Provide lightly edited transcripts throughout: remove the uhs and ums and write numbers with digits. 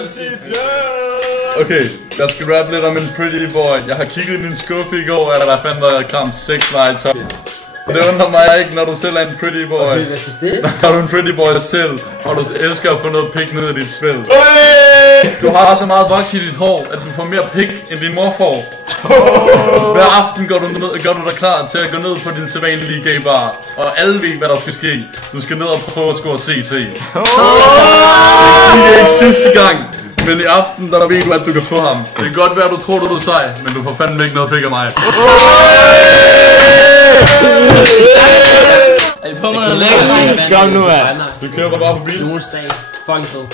MC Bjørn! Okay, jeg skal rappe lidt om en pretty boy. Jeg har kigget i min skuffe i går, og der fandt der kram 6 lights. Det undrer mig ikke, når du selv er en pretty boy. Okay, hvad så det? Når du er en pretty boy selv, og du elsker at få noget pik ned i dit svæld. Du har så meget voks i dit hår, at du får mere pik, end din mor får. Hver aften gør du dig klar til at gå ned på din sædvanlige gay bar. Og alle ved, hvad der skal ske. Du skal ned og prøve at score CC. Det er ikke sidste gang. Men i aften, der ved du, at du kan få ham. Det kan godt være, at du tror, du er sej, men du får fandme ikke noget pik af mig. Er I på mig noget lækker? Kom nu, mand. Du kører bare på bilen. Onsdag. Fucking fed.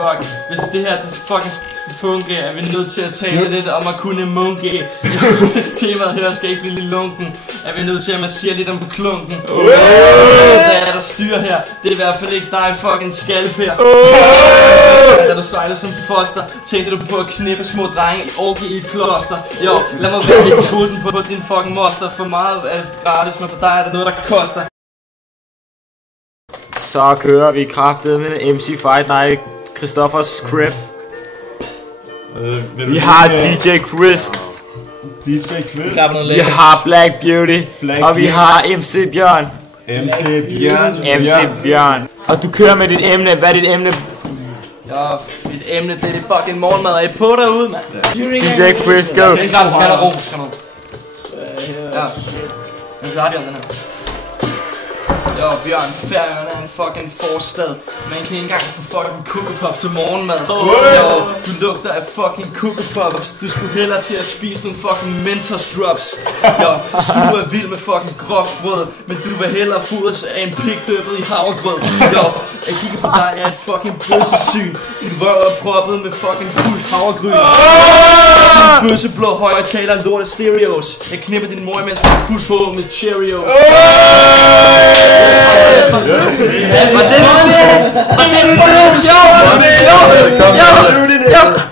Fuck, hvis det her det fucking fungerer, er vi nødt til at tale lidt om at kunne munke. Hvis temaet her skal ikke blive lidt lunken, er vi nødt til at massere lidt om på klunken. Hvad er der styr her? Det er i hvert fald ikke dig, fucking skalper. Da du sejlede som foster, tænkte du på at knippe små drenge i orgie i et kloster. Jo, lad mig være helt tusind på din fucking moster. For meget er det gratis, men for dig er det noget, der koster. Så kører vi kraftet med MC Fight Night, Christoffers Crib. Vi har DJ Chris. DJ Chris. Vi har Black Beauty. Og vi har MC Bjørn. MC Bjørn. Og du kører med dit emne. Hvad er dit emne? Ja, mit emne det er det fucking morgenmad. Er I på derude, mand? DJ Chris, go. Okay, skal der ro, skal der ro. Ja, men så har de om den her. Jo, Bjørn, Færøerne er en fucking forstad. Man kan ikke engang få fucking kukupops til morgenmad. Jo, du lugter af fucking kukupops. Du skulle hellere til at spise nogle fucking Mentos drops. Jo, du er vild med fucking groft brød, men du vil hellere fodres af en pik døbet i havregrød. Jo, jeg kigger på dig, jeg er et fucking bøssesyn. Din røv er proppet med fucking fuldt havregryn. Din bøsseblå højtaler lorte stereos. Jeg knipper din mor, mens du er fuldt på med Cheerios.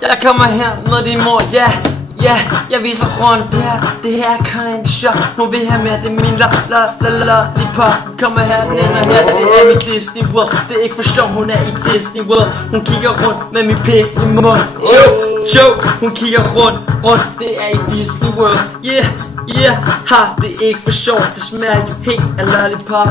Jeg kommer her med din mor, ja, jeg viser rundt, det her er kind shot. Nu vil jeg have mere, det er min lollipop. Kommer her, den ender her, det er min Disney World. Det er ikke for sjov, hun er i Disney World. Hun kigger rundt med min pik i mund. Show, hun kigger rundt, det er i Disney World. Yeah, ha, det er ikke for sjov, det smager jo helt af lollipop.